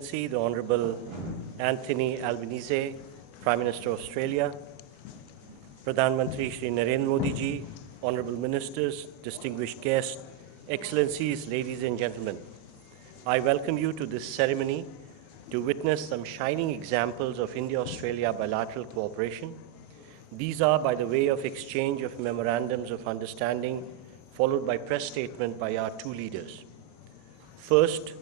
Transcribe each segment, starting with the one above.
The Honourable Anthony Albanese, Prime Minister of Australia, Pradhan Mantri Shri Narendra Modi ji, Honourable Ministers, distinguished guests, Excellencies, ladies and gentlemen, I welcome you to this ceremony to witness some shining examples of India-Australia bilateral cooperation. These are by the way of exchange of memorandums of understanding, followed by press statement by our two leaders. First,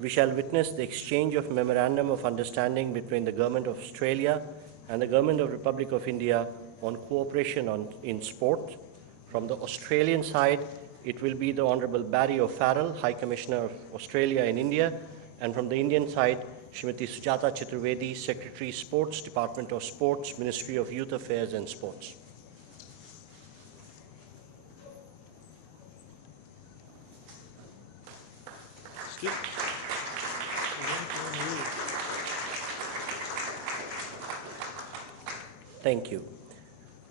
we shall witness the exchange of Memorandum of Understanding between the Government of Australia and the Government of the Republic of India on cooperation in sport. From the Australian side, it will be the Honourable Barry O'Farrell, High Commissioner of Australia in India, and from the Indian side, Srimati Sujata Chaturvedi, Secretary, Sports, Department of Sports, Ministry of Youth Affairs and Sports. Thank you.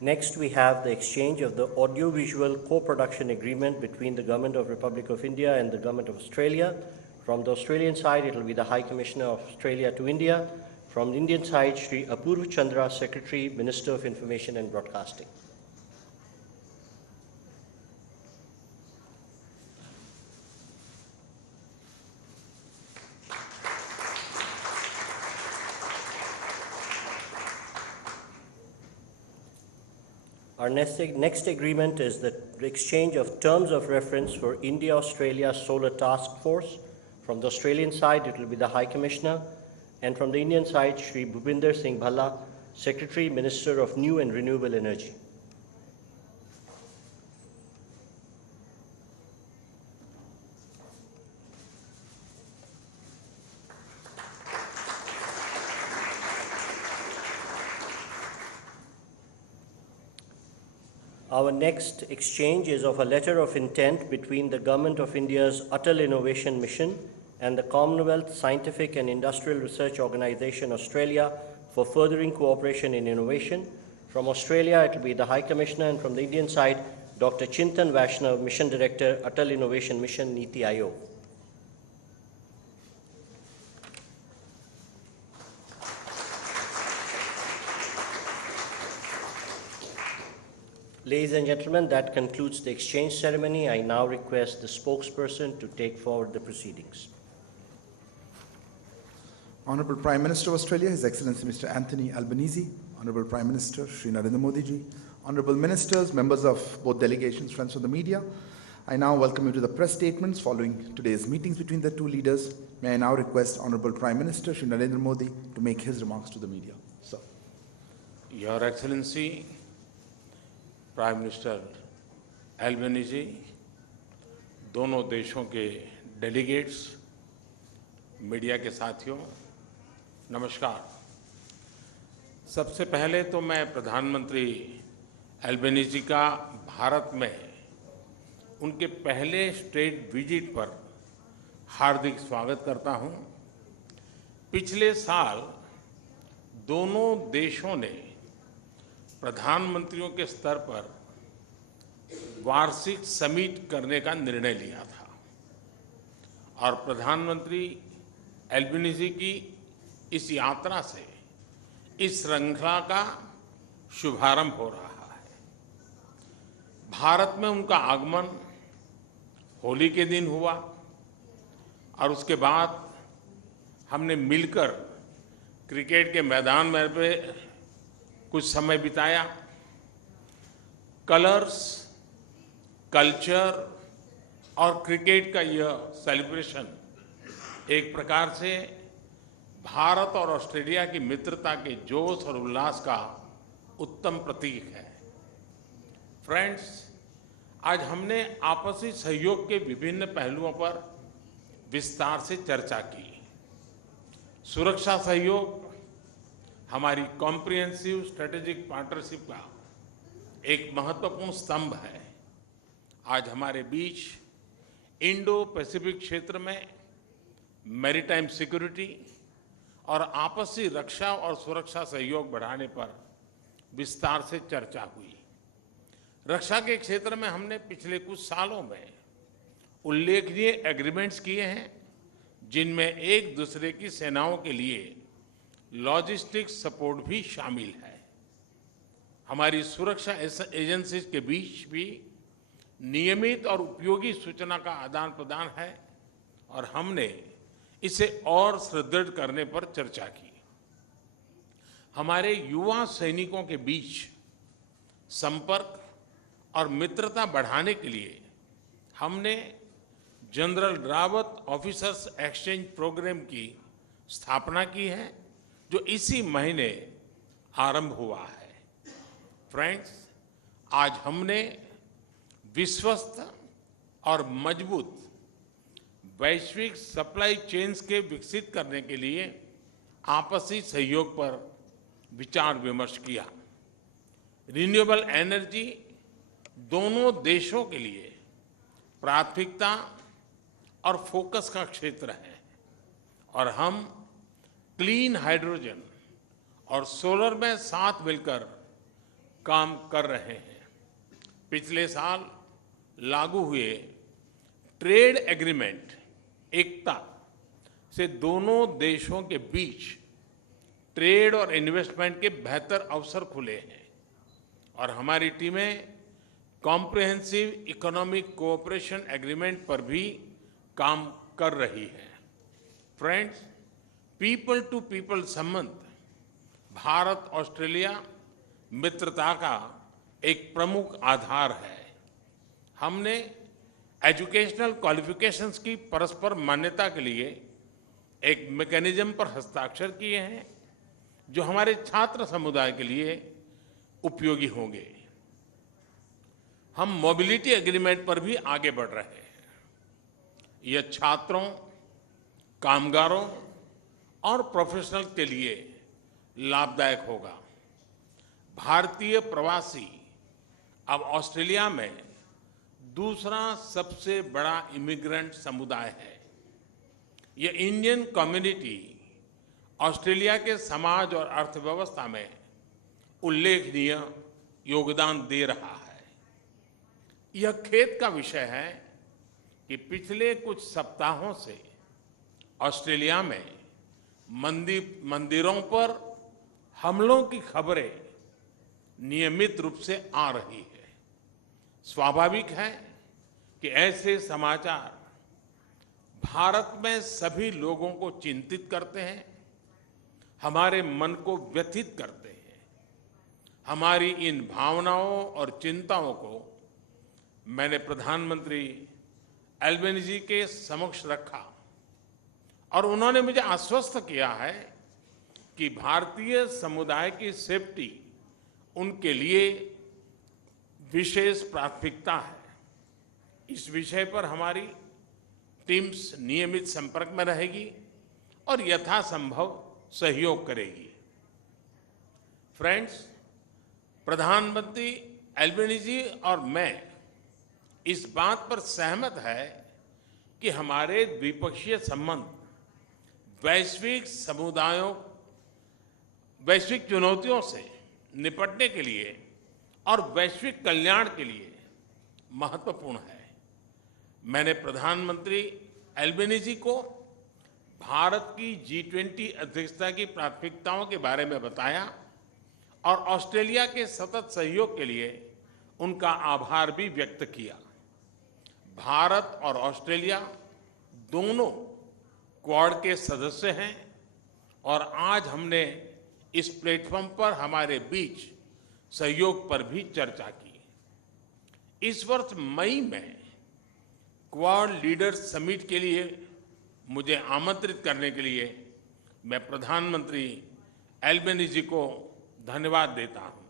Next, we have the exchange of the audiovisual co-production agreement between the Government of Republic of India and the Government of Australia. From the Australian side, it will be the High Commissioner of Australia to India. From the Indian side, Sri Apurva Chandra, Secretary, Minister of Information and Broadcasting. Our next agreement is the exchange of terms of reference for India-Australia Solar Task Force. From the Australian side, it will be the High Commissioner, and from the Indian side, Sri Bhupinder Singh Bhalla, Secretary, Minister of New and Renewable Energy. Our next exchange is of a letter of intent between the Government of India's Atal Innovation Mission and the Commonwealth Scientific and Industrial Research Organisation Australia for furthering cooperation in innovation. From Australia, it will be the High Commissioner, and from the Indian side, Dr. Chintan Vaishnav, Mission Director, Atal Innovation Mission, Niti Aayog. Ladies and gentlemen, that concludes the exchange ceremony. I now request the spokesperson to take forward the proceedings. Honourable Prime Minister of Australia, His Excellency Mr. Anthony Albanese, Honourable Prime Minister Shri Narendra Modi ji, Honourable Ministers, members of both delegations, friends of the media, I now welcome you to the press statements following today's meetings between the two leaders. May I now request Honourable Prime Minister Shri Narendra Modi to make his remarks to the media. Sir. Your Excellency, prime minister Albanese, दोनों देशों के delegates, media के साथियों, नमस्कार। सबसे पहले तो मैं प्रधानमंत्री एल्बनीजी का भारत में उनके पहले स्टेट विजिट पर हार्दिक स्वागत करता हूं। पिछले साल दोनों देशों ने प्रधानमंत्रियों के स्तर पर वार्षिक समिट करने का निर्णय लिया था और प्रधानमंत्री एल्बनीजी की इस यात्रा से इस श्रृंखला का शुभारंभ हो रहा है। भारत में उनका आगमन होली के दिन हुआ और उसके बाद हमने मिलकर क्रिकेट के मैदान में कुछ समय बिताया। कलर्स, कल्चर और क्रिकेट का यह सेलिब्रेशन एक प्रकार से भारत और ऑस्ट्रेलिया की मित्रता के जोश और उल्लास का उत्तम प्रतीक है। फ्रेंड्स, आज हमने आपसी सहयोग के विभिन्न पहलुओं पर विस्तार से चर्चा की। सुरक्षा सहयोग हमारी कॉम्प्रिहेंसिव स्ट्रेटेजिक पार्टनरशिप का एक महत्वपूर्ण स्तंभ है। आज हमारे बीच इंडो पैसिफिक क्षेत्र में मैरीटाइम सिक्योरिटी और आपसी रक्षा और सुरक्षा सहयोग बढ़ाने पर विस्तार से चर्चा हुई। रक्षा के क्षेत्र में हमने पिछले कुछ सालों में उल्लेखनीय एग्रीमेंट्स किए हैं जिनमें एक दूसरे की सेनाओं के लिए लॉजिस्टिक्स सपोर्ट भी शामिल है। हमारी सुरक्षा एजेंसीज के बीच भी नियमित और उपयोगी सूचना का आदान प्रदान है और हमने इसे और सुदृढ़ करने पर चर्चा की। हमारे युवा सैनिकों के बीच संपर्क और मित्रता बढ़ाने के लिए हमने general Rawat officers exchange programme की स्थापना की है, जो इसी महीने आरंभ हुआ है। फ्रेंड्स, आज हमने विश्वस्त और मजबूत वैश्विक सप्लाई चेन्स के विकसित करने के लिए आपसी सहयोग पर विचार विमर्श किया। रिन्यूएबल एनर्जी दोनों देशों के लिए प्राथमिकता और फोकस का क्षेत्र है और हम क्लीन हाइड्रोजन और सोलर में साथ मिलकर काम कर रहे हैं। पिछले साल लागू हुए ट्रेड एग्रीमेंट एकता से दोनों देशों के बीच ट्रेड और इन्वेस्टमेंट के बेहतर अवसर खुले हैं और हमारी टीमें कॉम्प्रिहेंसिव इकोनॉमिक कोऑपरेशन एग्रीमेंट पर भी काम कर रही है। फ्रेंड्स, पीपल टू पीपल संबंध भारत ऑस्ट्रेलिया मित्रता का एक प्रमुख आधार है। हमने एजुकेशनल क्वालिफिकेशंस की परस्पर मान्यता के लिए एक मैकेनिज्म पर हस्ताक्षर किए हैं, जो हमारे छात्र समुदाय के लिए उपयोगी होंगे। हम मोबिलिटी एग्रीमेंट पर भी आगे बढ़ रहे हैं। यह छात्रों, कामगारों और प्रोफेशनल के लिए लाभदायक होगा। भारतीय प्रवासी अब ऑस्ट्रेलिया में दूसरा सबसे बड़ा इमिग्रेंट समुदाय है। यह इंडियन कम्युनिटी ऑस्ट्रेलिया के समाज और अर्थव्यवस्था में उल्लेखनीय योगदान दे रहा है। यह खेद का विषय है कि पिछले कुछ सप्ताहों से ऑस्ट्रेलिया में मंदिरों पर हमलों की खबरें नियमित रूप से आ रही है। स्वाभाविक है कि ऐसे समाचार भारत में सभी लोगों को चिंतित करते हैं, हमारे मन को व्यथित करते हैं। हमारी इन भावनाओं और चिंताओं को मैंने प्रधानमंत्री एल्बेनीजी के समक्ष रखा और उन्होंने मुझे आश्वस्त किया है कि भारतीय समुदाय की सेफ्टी उनके लिए विशेष प्राथमिकता है। इस विषय पर हमारी टीम्स नियमित संपर्क में रहेगी और यथासंभव सहयोग करेगी। फ्रेंड्स, प्रधानमंत्री एल्बेनीजी और मैं इस बात पर सहमत है कि हमारे द्विपक्षीय संबंध वैश्विक चुनौतियों से निपटने के लिए और वैश्विक कल्याण के लिए महत्वपूर्ण है। मैंने प्रधानमंत्री एल्बेनीजी को भारत की G20 अध्यक्षता की प्राथमिकताओं के बारे में बताया और ऑस्ट्रेलिया के सतत सहयोग के लिए उनका आभार भी व्यक्त किया। भारत और ऑस्ट्रेलिया दोनों क्वाड के सदस्य हैं और आज हमने इस प्लेटफॉर्म पर हमारे बीच सहयोग पर भी चर्चा की। इस वर्ष मई में क्वाड लीडर्स समिट के लिए मुझे आमंत्रित करने के लिए मैं प्रधानमंत्री एल्बेनीजी को धन्यवाद देता हूं।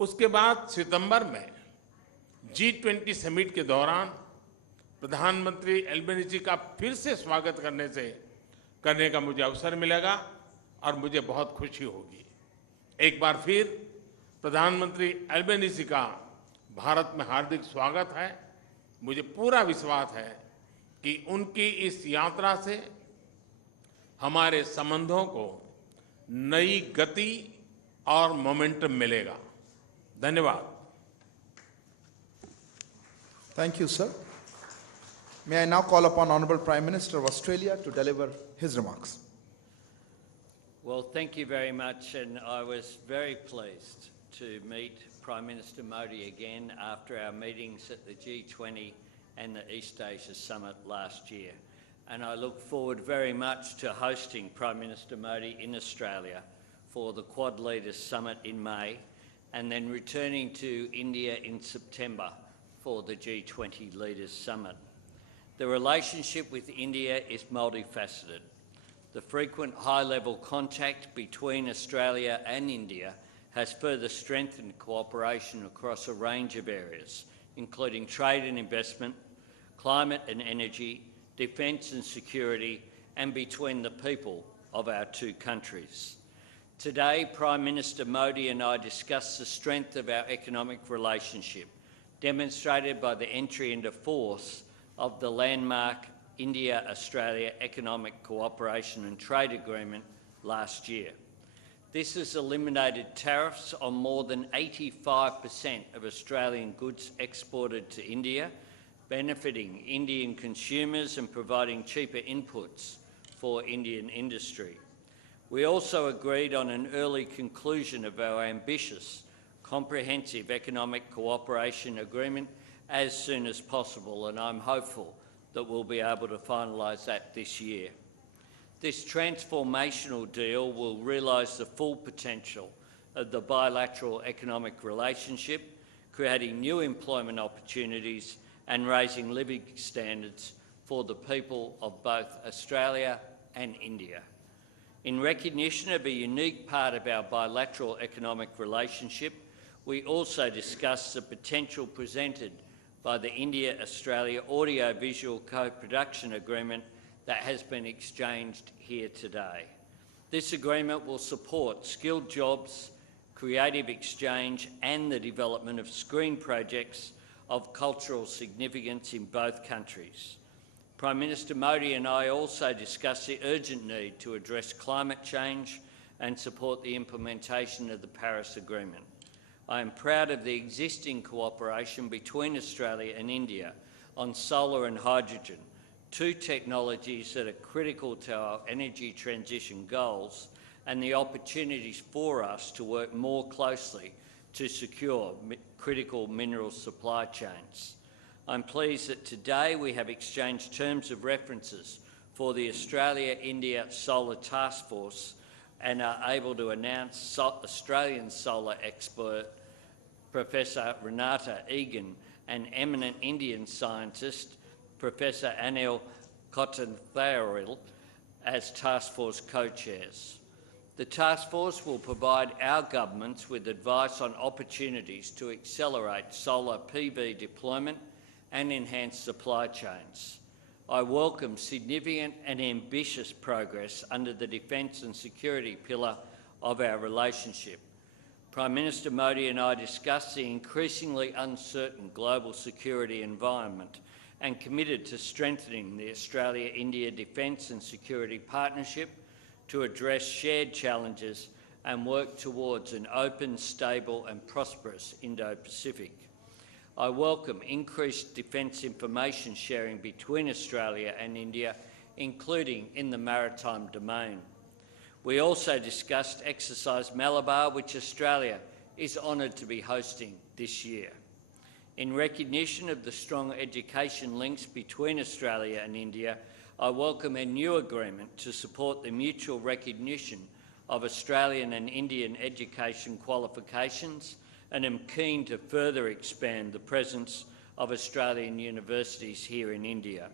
उसके बाद सितंबर में G20 समिट के दौरान प्रधानमंत्री एल्बेनीजी का फिर से स्वागत करने का मुझे अवसर मिलेगा और मुझे बहुत खुशी होगी। एक बार फिर प्रधानमंत्री एल्बेनीजी का भारत में हार्दिक स्वागत है। मुझे पूरा विश्वास है कि उनकी इस यात्रा से हमारे संबंधों को नई गति और मोमेंटम मिलेगा। धन्यवाद। Thank you, sir. May I now call upon Honourable Prime Minister of Australia to deliver his remarks. Well, thank you very much, and I was very pleased to meet Prime Minister Modi again after our meetings at the G20 and the East Asia Summit last year. And I look forward very much to hosting Prime Minister Modi in Australia for the Quad Leaders Summit in May, and then returning to India in September for the G20 Leaders Summit. The relationship with India is multifaceted. The frequent high-level contact between Australia and India has further strengthened cooperation across a range of areas, including trade and investment, climate and energy, defence and security, and between the people of our two countries. Today, Prime Minister Modi and I discussed the strength of our economic relationship, demonstrated by the entry into force of the landmark India-Australia Economic Cooperation and Trade Agreement last year. This has eliminated tariffs on more than 85% of Australian goods exported to India, benefiting Indian consumers and providing cheaper inputs for Indian industry. We also agreed on an early conclusion of our ambitious, comprehensive economic cooperation agreement as soon as possible, and I'm hopeful that we'll be able to finalise that this year. This transformational deal will realise the full potential of the bilateral economic relationship, creating new employment opportunities and raising living standards for the people of both Australia and India. In recognition of a unique part of our bilateral economic relationship, we also discussed the potential presented by the India-Australia Audio-Visual Co-Production Agreement that has been exchanged here today. This agreement will support skilled jobs, creative exchange and the development of screen projects of cultural significance in both countries. Prime Minister Modi and I also discussed the urgent need to address climate change and support the implementation of the Paris Agreement. I am proud of the existing cooperation between Australia and India on solar and hydrogen, two technologies that are critical to our energy transition goals, and the opportunities for us to work more closely to secure critical mineral supply chains. I'm pleased that today we have exchanged terms of references for the Australia-India Solar Task Force and are able to announce Australian solar expert Professor Renata Egan and eminent Indian scientist Professor Anil Kothantharil as Task Force co-chairs. The Task Force will provide our governments with advice on opportunities to accelerate solar PV deployment and enhance supply chains. I welcome significant and ambitious progress under the defence and security pillar of our relationship. Prime Minister Modi and I discussed the increasingly uncertain global security environment and committed to strengthening the Australia-India Defence and Security Partnership to address shared challenges and work towards an open, stable and prosperous Indo-Pacific. I welcome increased defence information sharing between Australia and India, including in the maritime domain. We also discussed Exercise Malabar, which Australia is honoured to be hosting this year. In recognition of the strong education links between Australia and India, I welcome a new agreement to support the mutual recognition of Australian and Indian education qualifications, and am keen to further expand the presence of Australian universities here in India.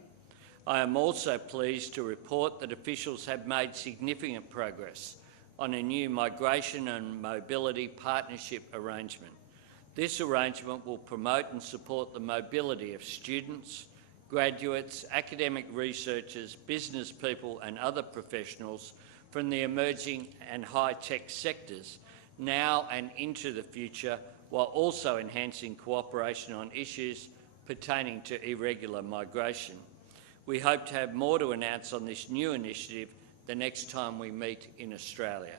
I am also pleased to report that officials have made significant progress on a new migration and mobility partnership arrangement. This arrangement will promote and support the mobility of students, graduates, academic researchers, business people and other professionals from the emerging and high-tech sectors now and into the future, while also enhancing cooperation on issues pertaining to irregular migration. We hope to have more to announce on this new initiative the next time we meet in Australia.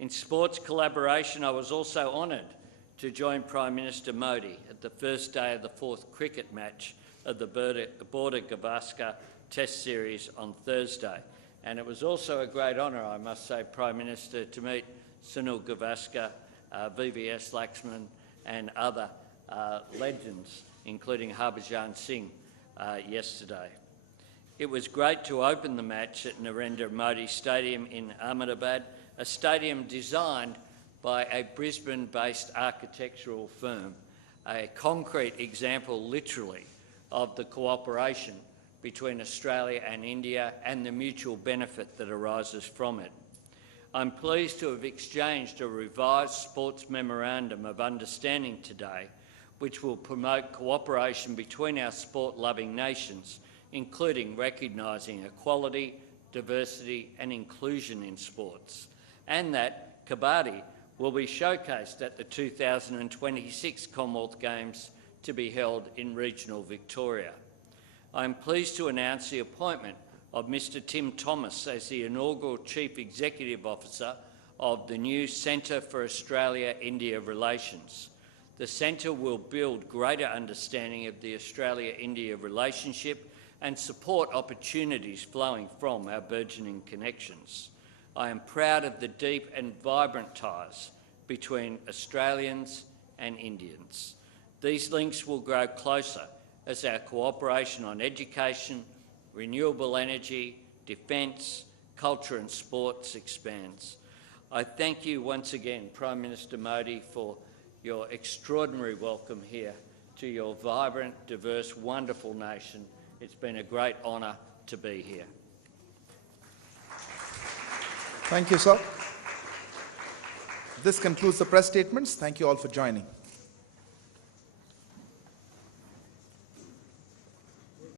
In sports collaboration, I was also honoured to join Prime Minister Modi at the first day of the 4th cricket match of the Border Gavaskar Test Series on Thursday. And it was also a great honour, I must say, Prime Minister, to meet Sunil Gavaskar, VVS Laxman and other legends, including Harbhajan Singh, yesterday. It was great to open the match at Narendra Modi Stadium in Ahmedabad, a stadium designed by a Brisbane-based architectural firm, a concrete example, literally, of the cooperation between Australia and India and the mutual benefit that arises from it. I'm pleased to have exchanged a revised sports memorandum of understanding today, which will promote cooperation between our sport-loving nations, including recognising equality, diversity and inclusion in sports, and that Kabaddi will be showcased at the 2026 Commonwealth Games to be held in regional Victoria. I am pleased to announce the appointment of Mr Tim Thomas as the inaugural Chief Executive Officer of the new Centre for Australia-India Relations. The centre will build greater understanding of the Australia-India relationship and support opportunities flowing from our burgeoning connections. I am proud of the deep and vibrant ties between Australians and Indians. These links will grow closer as our cooperation on education, renewable energy, defence, culture and sports expands. I thank you once again, Prime Minister Modi, for your extraordinary welcome here to your vibrant, diverse, wonderful nation. It's been a great honour to be here. Thank you, sir. This concludes the press statements. Thank you all for joining.